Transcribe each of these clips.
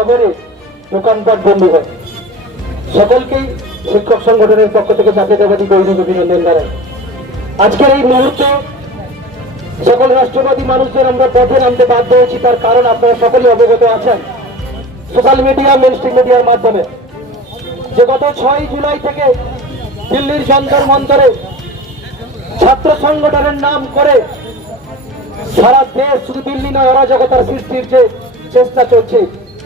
নগরে দোকানপাট বন্ধ হয়। সকলকেই শিক্ষক সংগঠনের পক্ষ থেকে জাতীয়তাবাদী গৌরব অভিনন্দন জানাই। আজকের এই মুহূর্তে সকল রাষ্ট্রবাদী মানুষদের আমরা পথে নামতে বাধ্য হয়েছি, তার কারণ আপনারা সকলেই অবগত আছেন সোশ্যাল মিডিয়া, মেইনস্ট্রিম মিডিয়ার মাধ্যমে, যে গত 6 জুলাই থেকে দিল্লির যন্তর মন্তরে ছাত্র সংগঠনের নাম করে সারা দেশ, শুধু দিল্লি নয়, অরাজকতার সৃষ্টির যে চেষ্টা চলছে,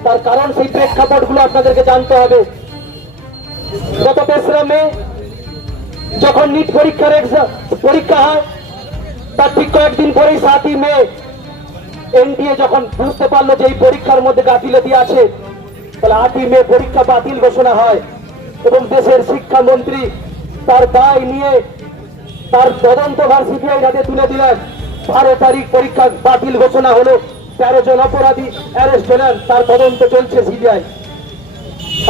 তার কারণ সেই প্রেক্ষাপটগুলো আপনাদেরকে জানতে হবে। গত 3রা মে যখন নিট পরীক্ষা হয়, তার ঠিক কয়েকদিন পরেই 7ই মে এনডিএ যখন বুঝতে পারলো যে এই পরীক্ষার মধ্যে গাফিলতি আছে, তাহলে 8ই মে পরীক্ষা বাতিল ঘোষণা হয় এবং দেশের শিক্ষামন্ত্রী তার দায় নিয়ে তার তদন্তভার সিবিআই হাতে তুলে দিলেন। 12 তারিখ পরীক্ষা বাতিল ঘোষণা হলো, 13 জন অপরাধী অ্যারেস্ট হলেন, তার তদন্ত চলছে সিবিআই।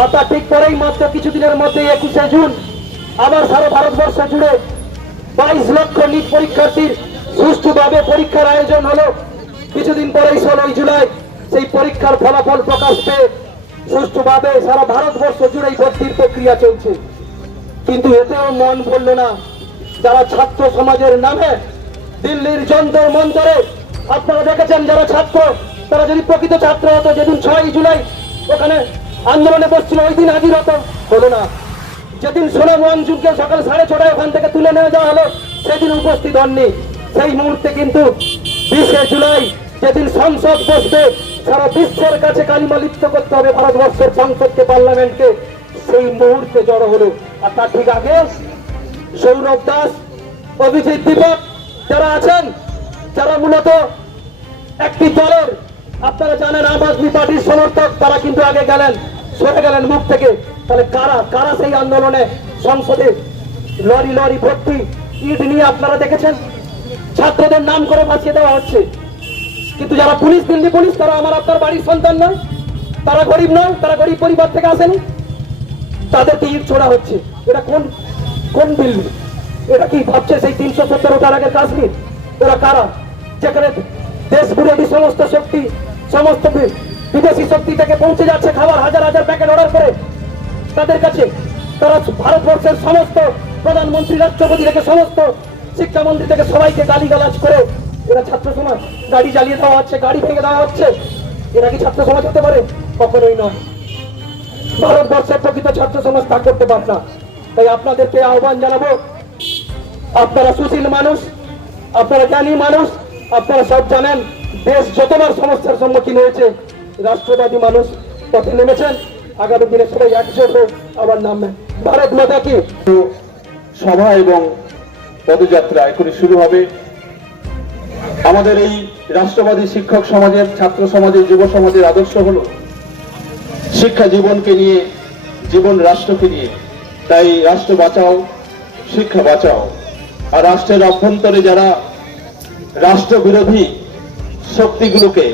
অর্থাৎ ঠিক পরেই মাত্র কিছুদিনের মধ্যে 21শে জুন আবার সারা ভারতবর্ষ জুড়ে 22 লক্ষ নিট পরীক্ষার্থীর সুষ্ঠুভাবে পরীক্ষার আয়োজন হলো। কিছুদিন পরেই 16ই জুলাই সেই পরীক্ষার ফলাফল প্রকাশ পেয়ে সুষ্ঠুভাবে সারা ভারতবর্ষ জুড়েই ভর্তির প্রক্রিয়া চলছে। কিন্তু এতেও মন বলল না যারা ছাত্র সমাজের নামে দিল্লির যন্তর মন্তরে, আপনারা দেখেছেন যারা ছাত্র, তারা যদি প্রকৃত ছাত্র হতো, যেদিন 6ই জুলাই ওখানে আন্দোলনে বসছিল ওই দিন হাজির হতো, হলো না। যেদিন সোনা মোহনজুকে সকাল 6:30 ওখান থেকে তুলে নিয়ে যাওয়া হলো, সেদিন উপস্থিত হননি। সেই মুহূর্তে কিন্তু 20শে জুলাই যেদিন সংসদ বসবে, সারা বিশ্বের কাছে কালিমা লিপ্ত করতে হবে ভারতবর্ষের সংসদকে, পার্লামেন্টকে, সেই মুহূর্তে জড়ো হলো। আর তার ঠিক আগে সৌরভ দাস, অভিজিৎ দীপক যারা আছেন, যারা মূলত একটি দলের, আপনারা জানেন আম আদমি পার্টির সমর্থক, তারা কিন্তু আগে গেলেন, সরে গেলেন মুখ থেকে। তাহলে কারা কারা সেই আন্দোলনে সংসদে লরি লরি ভর্তি ইট নিয়ে আপনারা দেখেছেন, ছাত্রদের নাম করে বাঁচিয়ে দেওয়া হচ্ছে। কিন্তু যারা পুলিশ, দিল্লি পুলিশ, তারা আমার আপনার বাড়ির সন্তান নয়, তারা গরিব নয়, তারা গরিব পরিবার থেকে আসেনি, তাদেরকে ইট ছোড়া হচ্ছে। এটা কোন কোন দিল্লি? এটা কি ভাবছে সেই 317 আগের কাশ্মীর? ওরা কারা? যেখানে দেশ বিরোধী সমস্ত শক্তি, সমস্ত বিদেশি শক্তি থেকে পৌঁছে যাচ্ছে খাবার হাজার হাজার প্যাকেট অর্ডার করে তাদের কাছে। তারা ভারতবর্ষের সমস্ত প্রধানমন্ত্রী, রাষ্ট্রপতি থেকে সমস্ত শিক্ষামন্ত্রী থেকে সবাইকে গালিগালাজ করে এরা ছাত্র সমাজ। গাড়ি জ্বালিয়ে দেওয়া হচ্ছে, গাড়ি ভেঙে দেওয়া হচ্ছে। এরা কি ছাত্র সমাজ হতে পারে? কখনোই নয়। ভারতবর্ষের প্রকৃত ছাত্র সমাজ তা করতে পারে না। তাই আপনাদেরকে আহ্বান জানাবো, আপনারা সুশীল মানুষ, আপনারা জ্ঞানী মানুষ, আপনারা সব জানেন দেশ যতবার সমস্যার সম্মুখীন হয়েছে, রাষ্ট্রবাদী মানুষ পথে নেমেছেন। আগামী দিনে সবাই একজোট হয়ে আবার নামবেন। ভারত মাতা কি। সভা এবং পদযাত্রা এখনই শুরু হবে। আমাদের এই রাষ্ট্রবাদী শিক্ষক সমাজের, ছাত্র সমাজের, যুব সমাজের আদর্শ হলো শিক্ষা জীবনকে নিয়ে, জীবন রাষ্ট্রকে নিয়ে। তাই রাষ্ট্র বাঁচাও, শিক্ষা বাঁচাও। আর রাষ্ট্রের অভ্যন্তরে যারা রাষ্ট্রবিরোধী শক্তিগুলোকে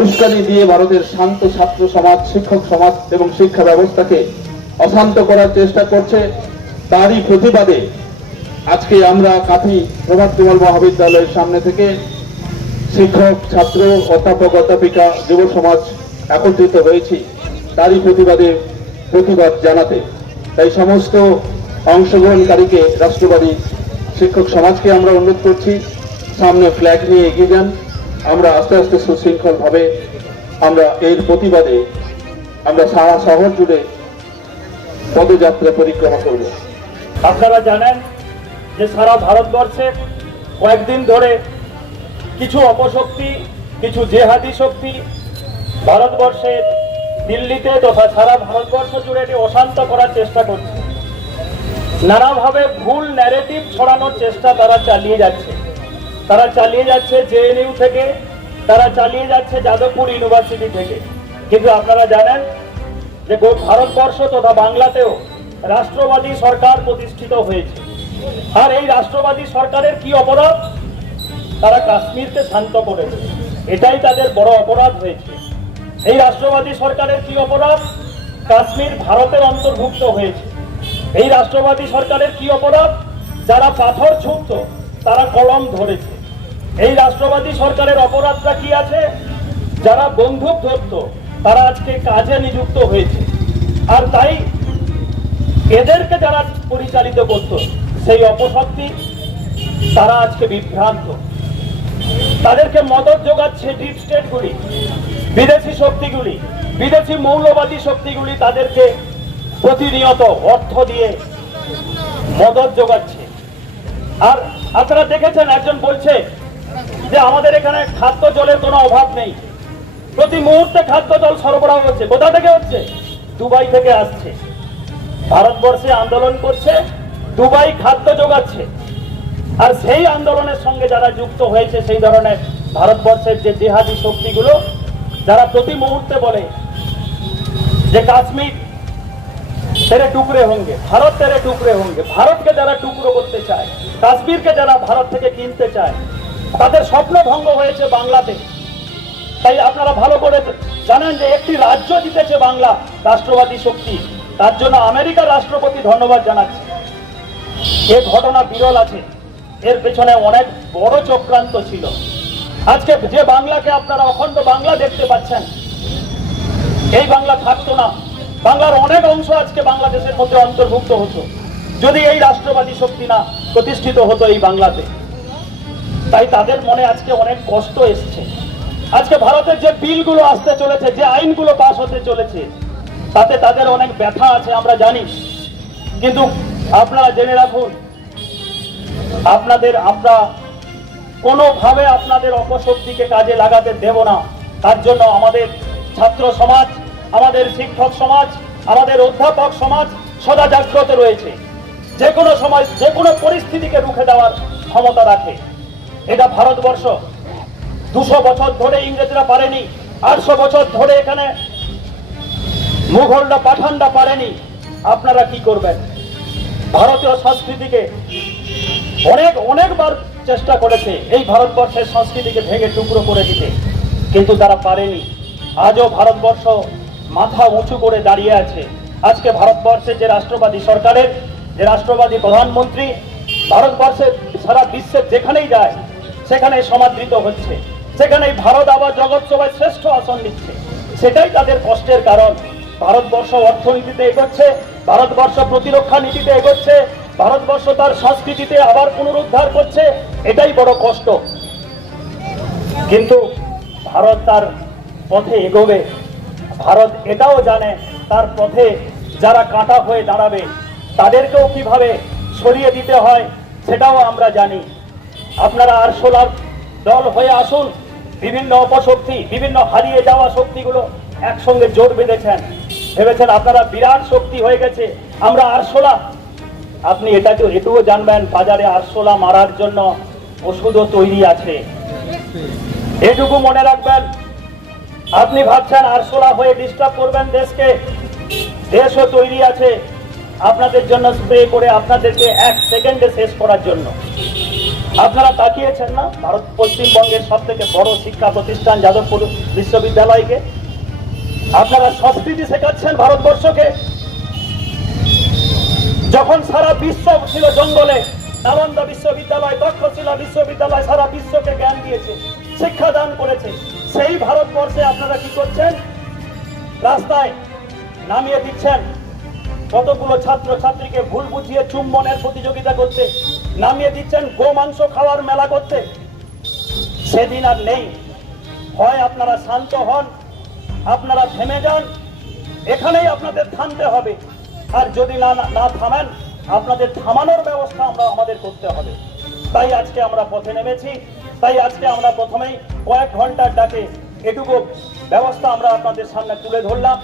উস্কানি দিয়ে ভারতের শান্ত ছাত্র সমাজ, শিক্ষক সমাজ এবং শিক্ষা ব্যবস্থাকে অশান্ত করার চেষ্টা করছে, তারই প্রতিবাদে আজকে আমরা কাঁথি প্রভাত কুমার মহাবিদ্যালয়ের সামনে থেকে শিক্ষক, ছাত্র, অধ্যাপক, অধ্যাপিকা, যুব সমাজ একত্রিত হয়েছি তারই প্রতিবাদ জানাতে। তাই সমস্ত অংশগ্রহণকারীকে, রাষ্ট্রবাদী শিক্ষক সমাজকে আমরা অনুরোধ করছি, সামনে ফ্ল্যাগ নিয়ে এগিয়ে যান। আমরা আস্তে আস্তে সুশৃঙ্খল ভাবে আমরা এর প্রতিবাদে আমরা সারা শহর জুড়ে পদযাত্রা পরিক্রমা করব। আপনারা জানেন যে সারা ভারতবর্ষে কয়েকদিন ধরে কিছু অপশক্তি, কিছু জেহাদি শক্তি ভারতবর্ষে, দিল্লিতে তথা সারা ভারতবর্ষ জুড়ে এটি অশান্ত করার চেষ্টা করছে। নানাভাবে ভুল ন্যারেটিভ ছড়ানোর চেষ্টা তারা চালিয়ে যাচ্ছে। তারা চালিয়ে যাচ্ছে জেএনইউ থেকে, তারা চালিয়ে যাচ্ছে যাদবপুর ইউনিভার্সিটি থেকে। কিন্তু আপনারা জানেন যে ভারতবর্ষ তথা বাংলাতেও রাষ্ট্রবাদী সরকার প্রতিষ্ঠিত হয়েছে। আর এই রাষ্ট্রবাদী সরকারের কি অপরাধ? তারা কাশ্মীরকে শান্ত করেছে, এটাই তাদের বড় অপরাধ হয়েছে। এই রাষ্ট্রবাদী সরকারের কি অপরাধ? কাশ্মীর ভারতের অন্তর্ভুক্ত হয়েছে। এই রাষ্ট্রবাদী সরকারের কি অপরাধ? যারা পাথর ছুঁড়ত তারা কলম ধরেছে। এই রাষ্ট্রবাদী সরকারের অপরাধটা কি আছে? যারা বন্দুক ধরত তারা আজকে কাজে নিযুক্ত হয়েছে। আর তাই এদেরকে যারা পরিচালিত করত, সেই অপশক্তি তারা আজকে বিভ্রান্ত। তাদেরকে মদত যোগাচ্ছে ডিপ স্টেটগুলি, বিদেশি শক্তিগুলি, বিদেশি মৌলবাদী শক্তিগুলি তাদেরকে প্রতিনিয়ত অর্থ দিয়ে মদত যোগাচ্ছে। আর আপনারা দেখেছেন, একজন বলছে যে আমাদের এখানে খাদ্য জলের কোনো অভাব নেই, প্রতি মুহূর্তে খাদ্য জল সরবরাহ হচ্ছে। কোথা থেকে হচ্ছে? দুবাই থেকে আসছে। ভারতবর্ষে আন্দোলন করছে, দুবাই খাদ্য যোগাচ্ছে। আর সেই আন্দোলনের সঙ্গে যারা যুক্ত হয়েছে, সেই ধরনের ভারতবর্ষের যে জিহাদি শক্তিগুলো, যারা প্রতি মুহূর্তে বলে যে কাশ্মীর তেরে টুকরে হোঙ্গে, ভারত তেরে টুকরে হোঙ্গে, ভারতকে যারা টুকরো করতে চায়, কাশ্মীরকে যারা ভারত থেকে কিনতে চায়, তাদের স্বপ্ন ভঙ্গ হয়েছে বাংলাতে। তাই আপনারা ভালো করে জানেন যে একটি রাজ্য জিতেছে বাংলা রাষ্ট্রবাদী শক্তি, তার জন্য আমেরিকার রাষ্ট্রপতি ধন্যবাদ জানাচ্ছে। এ ঘটনা বিরল আছে, এর পেছনে অনেক বড় চক্রান্ত ছিল। আজকে যে বাংলাকে আপনারা অখণ্ড বাংলা দেখতে পাচ্ছেন, এই বাংলা থাকতো না। বাংলার অনেক অংশ আজকে বাংলাদেশের মধ্যে অন্তর্ভুক্ত হতো যদি এই রাষ্ট্রবাদী শক্তি না প্রতিষ্ঠিত হতো এই বাংলাতে। তাই তাদের মনে আজকে অনেক কষ্ট এসছে। আজকে ভারতের যে বিলগুলো আসতে চলেছে, যে আইনগুলো পাস হতে চলেছে, তাতে তাদের অনেক ব্যথা আছে, আমরা জানি। কিন্তু আপনারা জেনে রাখুন, আমরা কোনোভাবে আপনাদের অপশক্তিকে কাজে লাগাতে দেব না। তার জন্য আমাদের ছাত্র সমাজ, আমাদের শিক্ষক সমাজ, আমাদের অধ্যাপক সমাজ সদা জাগ্রত রয়েছে। যে কোনো সময় যে কোনো পরিস্থিতিকে রুখে দেওয়ার ক্ষমতা রাখে। এটা ভারতবর্ষ। 200 বছর ধরে ইংরেজরা পারেনি, 800 বছর ধরে এখানে মুঘলরা, পাঠানরা পারেনি। আপনারা কি করবেন? ভারতীয় সংস্কৃতিকে অনেকবার চেষ্টা করেছে এই ভারতবর্ষের সংস্কৃতিকে ভেঙে টুকরো করে দিতে, কিন্তু তারা পারেনি। আজও ভারতবর্ষ মাথা উঁচু করে দাঁড়িয়ে আছে। আজকে ভারতবর্ষের যে রাষ্ট্রবাদী সরকারের, যে রাষ্ট্রবাদী প্রধানমন্ত্রী, ভারতবর্ষের সারা বিশ্বের যেখানেই যায় সেখানে সমাদৃত হচ্ছে, সেখানেই ভারত আবার জগৎ সভায় শ্রেষ্ঠ আসন নিচ্ছে। সেটাই তাদের কষ্টের কারণ। ভারতবর্ষ অর্থনীতিতে এগোচ্ছে, ভারতবর্ষ প্রতিরক্ষা নীতিতে এগোচ্ছে, ভারতবর্ষ তার সংস্কৃতিতে আবার পুনরুদ্ধার করছে, এটাই বড় কষ্ট। কিন্তু ভারত তার পথে এগোবে। ভারত এটাও জানে তার পথে যারা কাঁটা হয়ে দাঁড়াবে তাদেরকেও কিভাবে সরিয়ে দিতে হয় সেটাও আমরা জানি। আপনারা আরশোলার দল হয়ে আসুন। বিভিন্ন অপশক্তি, বিভিন্ন হারিয়ে যাওয়া শক্তিগুলো একসঙ্গে জোট বেঁধেছেন, ভেবেছেন আপনারা বিরাট শক্তি হয়ে গেছে, আমরা আরশোলা। আপনি এটুকু জানবেন, বাজারে আরশোলা মারার জন্য ওষুধও তৈরি আছে। এটুকু মনে রাখবেন। আপনি ভাবছেন আরশোলা হয়ে ডিস্টার্ব করবেন দেশকে, দেশও তৈরি আছে আপনাদের জন্য স্প্রে করে আপনাদেরকে 1 সেকেন্ডে শেষ করার জন্য। আপনারা তাকিয়েছেন না পশ্চিমবঙ্গের সব থেকে বড় শিক্ষা প্রতিষ্ঠান যাদবপুর বিশ্ববিদ্যালয়কে? আপনারা সংস্কৃতি শেখাচ্ছেন ভারতবর্ষকে। যখন সারা বিশ্ব ছিল জঙ্গলে, নালন্দা বিশ্ববিদ্যালয়, তক্ষশিলা বিশ্ববিদ্যালয় সারা বিশ্বকে জ্ঞান দিয়েছে, শিক্ষাদান করেছে। সেই ভারতবর্ষে আপনারা কি করছেন? রাস্তায় নামিয়ে দিচ্ছেন কতগুলো ছাত্র ছাত্রীকে ভুল বুঝিয়ে চুম্বনের প্রতিযোগিতা করতে, নামিয়ে দিচ্ছেন গোমাংস খাওয়ার মেলা করতে। সেদিন আর নেই। হয় আপনারা শান্ত হন, আপনারা থেমে যান, এখানেই আপনাদের থামতে হবে। আর যদি না থামেন, আপনাদের থামানোর ব্যবস্থা আমাদের করতে হবে। তাই আজকে আমরা পথে নেমেছি। তাই আজকে আমরা প্রথমেই কয়েক ঘন্টার ডাকে এটুকু ব্যবস্থা আমরা আপনাদের সামনে তুলে ধরলাম।